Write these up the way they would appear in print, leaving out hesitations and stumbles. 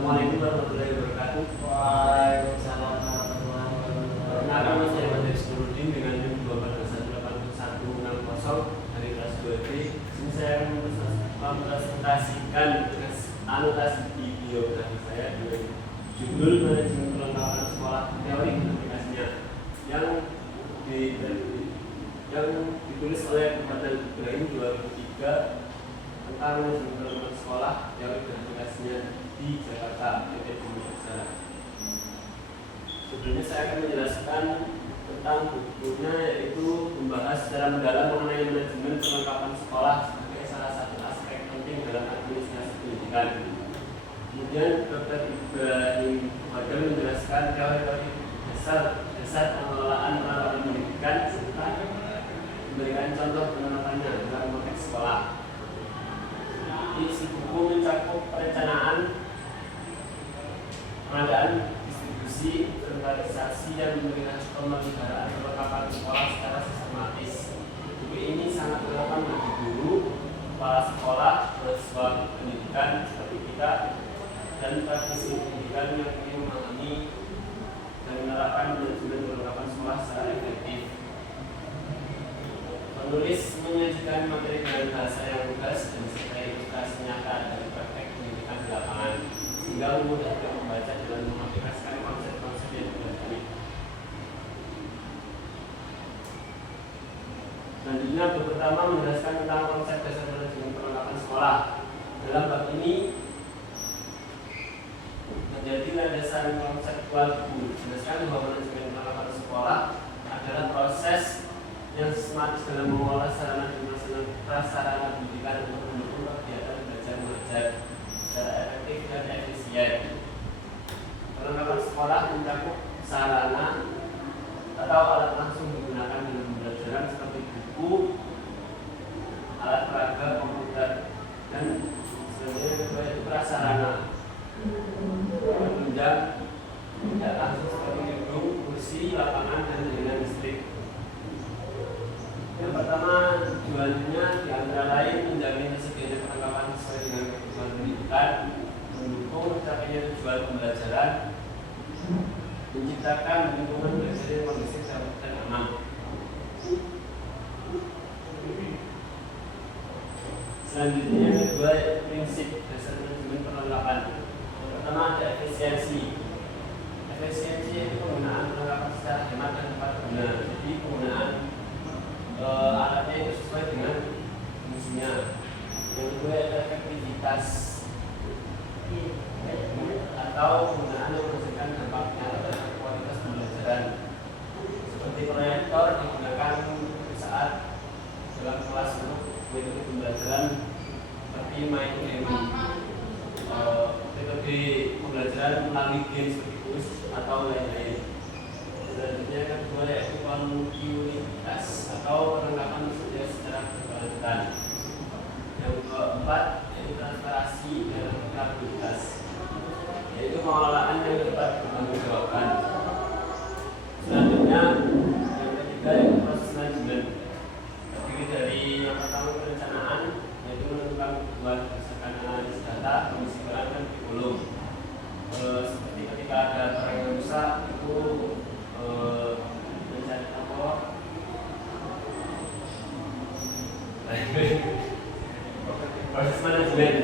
Assalamualaikum warahmatullahi wabarakatuh. Waalaikumsalam warahmatullahi wabarakatuh. Nama saya Materi Surudin dengan NIM 2818160 dari kelas 2B. Sini saya akan mempresentasikan anotasi bibliografi saya dengan judul manajemen perlengkapan sekolah teori dan aplikasinya yang ditulis oleh Muhammad Ibrahim 2003 tentang manajemen perlengkapan sekolah teori dan aplikasinya di Jakarta, PT Bumi. Sebelumnya saya akan menjelaskan tentang bukunya, yaitu membahas secara mendalam mengenai manajemen perlengkapan sekolah sebagai salah satu aspek penting dalam administrasi pendidikan. Kemudian Dr. Ibrahim Fadil menjelaskan teori-teori dasar pengelolaan peralatan pendidikan serta memberikan contoh penerapannya dalam konteks sekolah. Isi buku mencakup perencanaan, pengadaan, distribusi, inventarisasi dan pemeliharaan perlengkapan sekolah secara sistematis. Buku ini sangat relevan bagi guru, kepala sekolah, mahasiswa pendidikan seperti kita, dan praktisi pendidikan yang ingin memahami dan menerapkan manajemen perlengkapan sekolah secara efektif. Penulis menyajikan materi dengan bahasa yang lugas dan disertai ilustrasi nyata dari praktek pendidikan di lapangan, sehingga mudah untuk membaca dan mengaplikasikan konsep-konsep yang dipelajari. Selanjutnya, pertama menjelaskan tentang konsep dasar manajemen perlengkapan sekolah. Dalam bab ini menjadi landasan konseptual buku. Menjelaskan bahwa manajemen perlengkapan sekolah adalah proses yang sistematis dalam mengolah sarana dan prasarana pendidikan untuk mendukung kegiatan belajar mengajar secara efektif dan efisien. Perlengkapan sekolah mencakup sarana atau alat langsung digunakan dalam pembelajaran seperti buku, alat peraga, komputer, dan selanjutnya kedua itu prasarana penunjang tidak langsung seperti gedung, kursi, lapangan, dan jaringan listrik. Yang pertama, tujuannya di antara lain menjamin tersedianya perlengkapan sesuai dengan kebutuhan pendidikan, mendukung tercapainya tujuan pembelajaran, menciptakan lingkungan belajar yang kondusif dan aman. Selanjutnya yang kedua, prinsip dasar manajemen perlengkapan. Yang pertama ada efisiensi. Efisiensi itu penggunaan perlengkapan secara hemat dan tepat guna. Jadi penggunaan alatnya itu sesuai dengan fungsinya. Yang kedua ada efektivitas atau penggunaan yang menghasilkan dampak nyata terhadap kualitas pembelajaran, seperti proyektor digunakan saat dalam kelas untuk metode pembelajaran seperti main game, metode pembelajaran melalui game seperti kuis atau lain-lain. Selanjutnya yang kedua yaitu kontinuitas atau perlengkapan tersedia secara berkelanjutan. Yang keempat yaitu transparansi dan akuntabilitas, yaitu pengelolaan yang dapat bertanggungjawabkan. Selanjutnya yang ketiga yaitu proses manajemen, terdiri dari yang pertama perencanaan, yaitu menentukan kebutuhan berdasarkan analisis data, kondisi barang dan kurikulum. Seperti ketika ada barang yang rusak itu mencari apa? Proses manajemen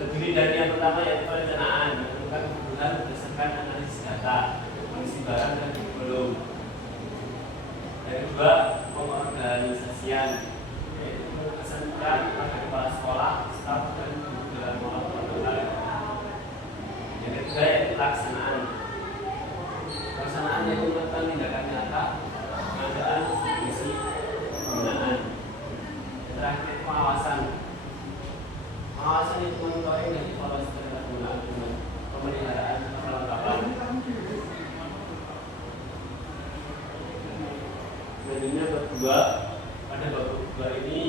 terdiri dari yang pertama yaitu perencanaan, menentukan kebutuhan berdasarkan analisis data, kondisi barang dan kurikulum. Yang kedua, pengorganisasian, yaitu mengesankan pada kepala sekolah, staf dan guru dalam mengolah perlengkapan. Yang ketiga yaitu pelaksanaan. Pelaksanaan yaitu melakukan tindakan nyata, pengadaan, distribusi, penggunaan. Yang terakhir pengawasan. Pengawasan itu monitoring dan evaluasi terhadap penggunaan pemeliharaan perlengkapan. Selanjutnya bab 2. Pada bab 2 ini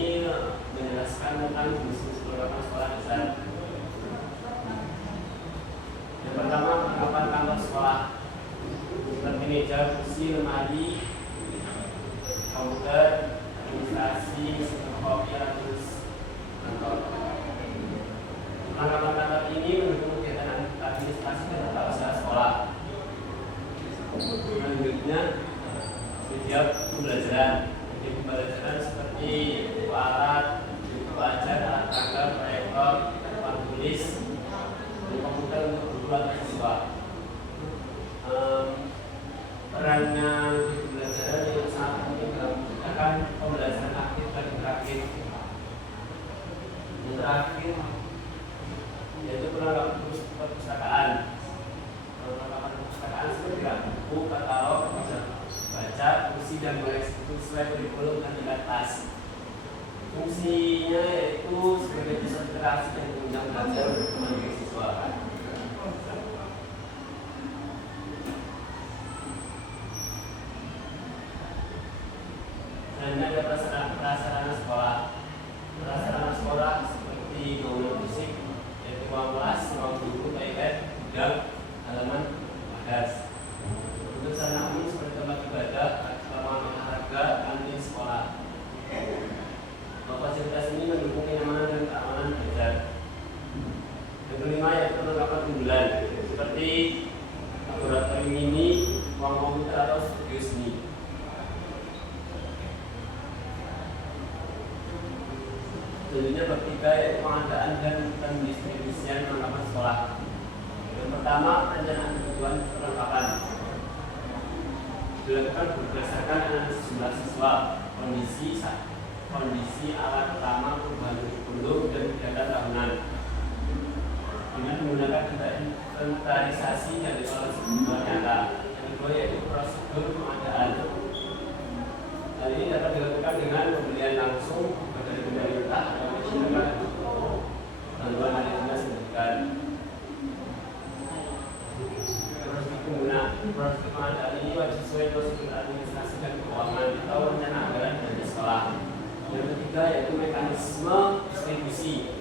menjelaskan tentang jenis perlengkapan sekolah dasar. Yang pertama, perlengkapan kantor sekolah seperti meja, kursi, lemari, komputer, administrasi, fotokopi, alat tulis kantor. Perlengkapan kantor ini mendukung kegiatan administrasi setiap pembelajaran. Jadi pembelajaran seperti buku alat, buku ajar, alat tanggal, proyektor, papan tulis, dan komputer untuk guru atau siswa. Perannya di pembelajaran yang sangat penting dalam menciptakan pembelajaran aktif dan interaktif. Yang terakhir yaitu perlengkapan perpustakaan. Perlengkapan perpustakaan seperti buku, katalog, bisa baca, kursi dan itu sesuai kurikulum dan tingkat kelas. Fungsinya yaitu sebagai pusat interaksi dan penunjang belajar untuk mandiri siswa. Dan ada prasarana sekolah. Prasarana sekolah seperti bangunan fisik, yaitu ruang kelas, ruang guru, toilet, gudang, halaman, madrasah. Untuk sarana umum seperti tempat ibadah, lapangan olahraga, kantin sekolah. Fasilitas ini mendukung kenyamanan dan keamanan belajar. Yang kelima yaitu perlengkapan unggulan seperti laboratorium mini, ruang komputer atau studio seni. Selanjutnya bab 3 yaitu pengadaan dan pendistribusian perlengkapan sekolah. Yang pertama, perencanaan kebutuhan perlengkapan dilakukan berdasarkan analisis jumlah siswa, kondisi alat utama, perubahan kurikulum dan kegiatan tahunan dengan menggunakan inventarisasi dan evaluasi kebutuhan nyata. Yang kedua yaitu prosedur pengadaan. Hal ini dapat dilakukan dengan pembelian langsung dari pemerintah atau masyarakat bantuan dari dinas pendidikan. Prosedur pengadaan ini wajib sesuai prosedur administrasi dan keuangan atau rencana anggaran dari sekolah. Yang ketiga yaitu mekanisme distribusi,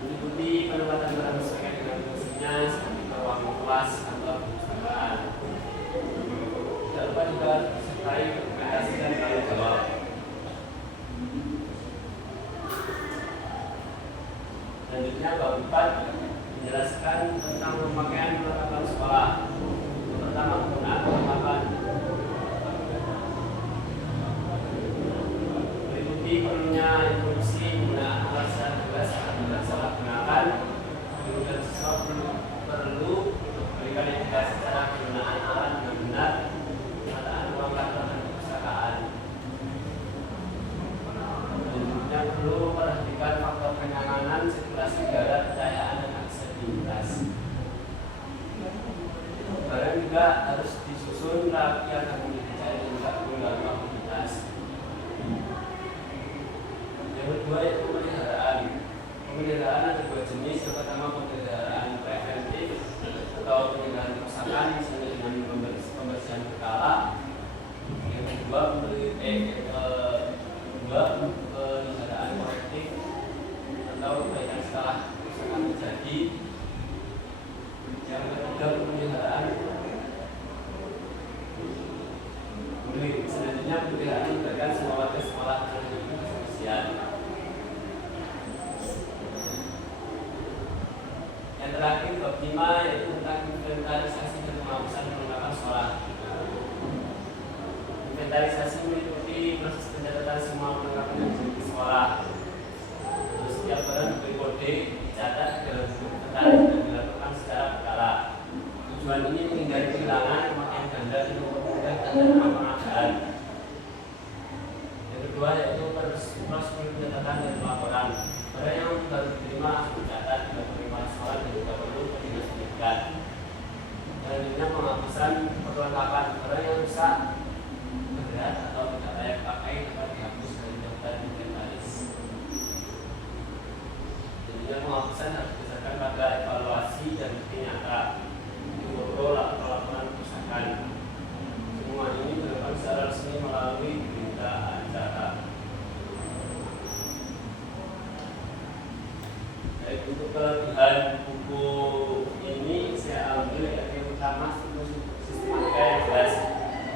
meliputi penempatan barang sesuai dengan fungsinya seperti ruang kelas atau perpustakaan. Tidak lupa juga disertai dokumentasi dan tanggung jawab. Selanjutnya bab 4 menjelaskan tentang pemakaian perlengkapan sekolah. Yang pertama, penggunaan perlengkapan meliputi perlunya instruksi penggunaan alat secara jelas dan salah gunakan. Kemudian siswa perlu memberikan edukasi cara penggunaan alat dengan benar, penataan ruang kelas dan perpustakaan. Selanjutnya perlu memperhatikan faktor kenyamanan, sirkulasi udara, pencahayaan dan aksesibilitas. Barang juga harus disusun rapi agar dipercaya dan juga mengganggu aktivitas. Yang kedua yaitu pemeliharaan. Pemeliharaan ada dua jenis. Yang pertama pemeliharaan preventif atau pemeliharaan kerusakan misalnya dengan pembersihan berkala. Yang kedua pemeliharaan korektif atau perbaikan setelah kerusakan terjadi. Yang ketiga pemeliharaan selanjutnya pemeliharaan melibatkan semua warga sekolah dan kebersihan. Yang terakhir bab 5 yaitu tentang inventarisasi dan penghapusan perlengkapan sekolah. Inventarisasi meliputi proses pencatatan semua perlengkapan yang dimiliki sekolah. Terus setiap barang diberi kode, dicatat dalam buku inventaris dan dilakukan secara berkala. Tujuan ini menghindari kehilangan, pemakaian ganda dan mempermudah tanda pengadaan. Yang kedua yaitu prosedur pencatatan dan pelaporan. Barang yang baru diterima langsung dicatat di kepala sekolah dan juga perlu ke dinas pendidikan. Selanjutnya penghapusan perlengkapan. Barang yang rusak, berat atau tidak layak pakai dapat dihapus dari daftar inventaris. Selanjutnya penghapusan harus berdasarkan pada evaluasi dan bukti nyata. Foto laporan perpustakaan. Semua ini dilakukan secara resmi melalui berita acara. Untuk kelebihan buku ini saya ambil yang pertama sistematika yang jelas.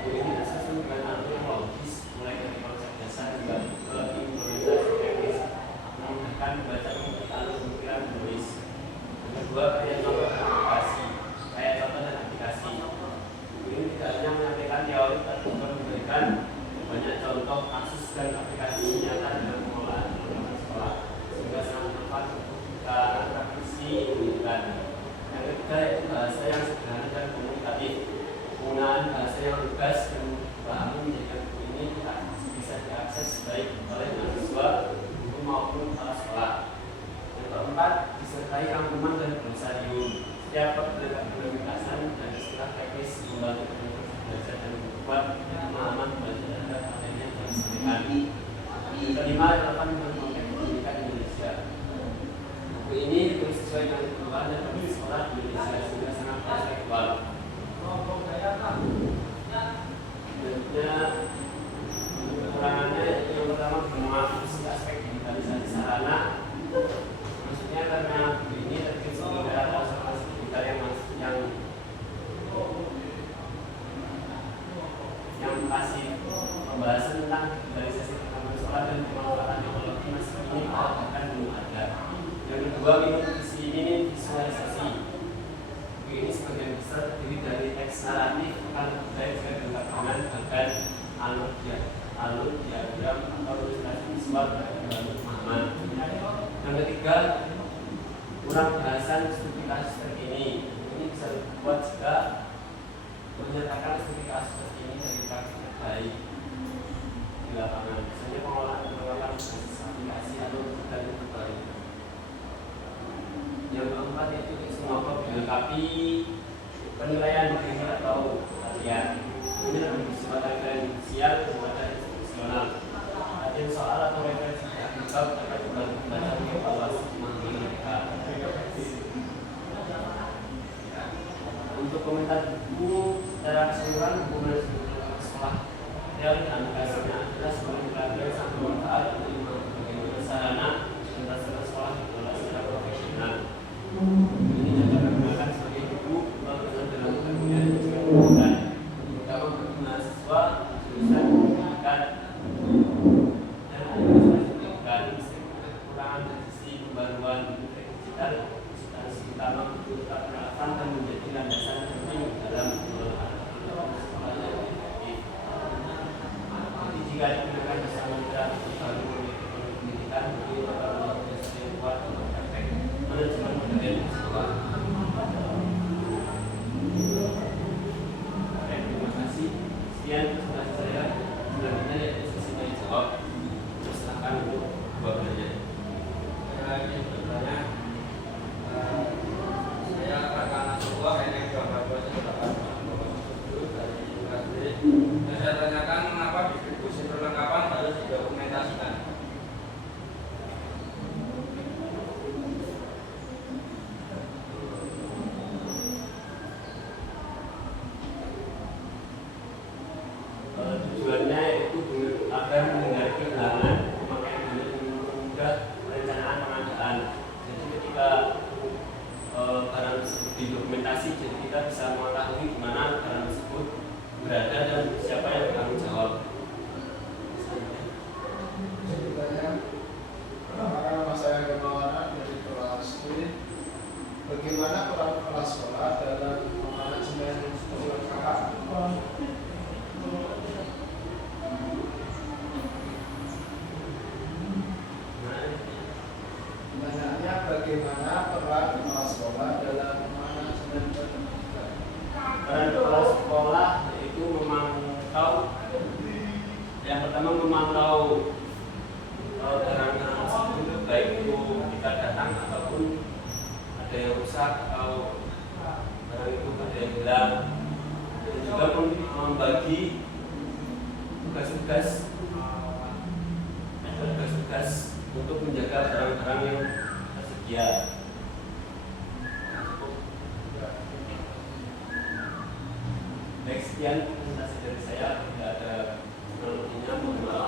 Buku ini tersusun dengan alur yang logis, mulai dari konsep dasar hingga ke implementasi teknis, memudahkan membaca alur pemikiran menulis. Yang kedua, karya contoh dan aplikasi. Buku ini tidak hanya menyampaikan teori, tapi juga memberikan dilakukan. Yang ketiga itu bahasa yang sederhana dan komunikatif. Penggunaan bahasa yang lugas dan dipahami menjadikan buku ini bisa diakses baik oleh mahasiswa, guru maupun kepala sekolah. Yang keempat, disertai rangkuman dan glosarium. Setiap pementasan dan istilah teknis membantu penulis belajar dan membuat pemahaman belajar terhadap materi yang disampaikan. Yang kelima, relevan dengan konteks pendidikan Indonesia. Buku ini ditulis sesuai dengan kebutuhan dan kondisi sekolah di Indonesia sehingga sangat aktual. Tentunya kekurangannya yang pertama mengakuisisi aspek digitalisasi sarana. Maksudnya karena ini terkait sebelum era transformasi digital yang masih pembahasan tentang digitalisasi perkembangan sekolah dan pemanfaatan teknologi masih ini bahkan belum ada. Yang kedua, minim visualisasi. Buku ini sebagian besar terdiri dari teks naratif tentang budaya dan perkembangan bahkan alur diagram atau ilustrasi visual bagi membantu pemahaman. Yang ketiga, kurang bahasan studi kasus terkini. Ini bisa dibuat jika menyertakan studi kasus terkini dari praktik terbaik di lapangan. Misalnya pengolahan aplikasi atau dan terbaik. Yang keempat itu semua dilengkapi penilaian diri atau latihan. Ini lebih bersifat referensial daripada institusional. Latihan soal atau referensi dianggap dapat membantu pembaca mengevaluasi kemampuan mereka. Untuk komentar buku secara keseluruhan, buku manajemen sekolah teori dan aplikasinya adalah sebuah literatur yang sangat bermanfaat untuk bagaimana sarana dan prasarana sekolah dikelola secara profesional. Ini dapat digunakan sebagai buku dalam kemudian juga menggunakan terutama bagi mahasiswa jurusan pendidikan dan pendidikan. Kekurangan dari sisi pembaruan digital substansi utama untuk tetap relevan dan menjadi landasan penting dalam pengelolaan sekolah yang efektif. Jadi jika digunakan bersama strategi baru pendidikan, mungkin akan menjadi sering kuat untuk efek manajemen modern sekolah. Terima kasih. Sekian presentasi saya. Selanjutnya yaitu sesi tanya jawab. Silakan untuk bertanya. Saya bertanya, saya akan sebuah ini gambar dari UKD. Saya tanyakan mengapa distribusi perlengkapan harus didokumentasikan. Tujuannya itu agar menghindari kehilangan pemakaian dana yang mempermudah perencanaan pengadaan. Jadi ketika barang tersebut didokumentasi, jadi kita bisa mengetahui di mana barang tersebut berada dan siapa yang bertanggung jawab. Nama saya Gemawana dari kelas D. Bagaimana peran kepala sekolah dalam manajemen perlengkapan? Pertanyaannya, bagaimana peran kepala sekolah dalam manajemen pendidikan? Peran kepala sekolah yaitu memantau, yang pertama memantau barang-barang tersebut, baik itu kita datang ataupun ada yang rusak atau barang itu ada yang hilang, dan juga membagi tugas-tugas untuk menjaga barang-barang yang tersedia. Baik, sekian presentasi dari saya. Tidak ada teknologinya, mohon maaf.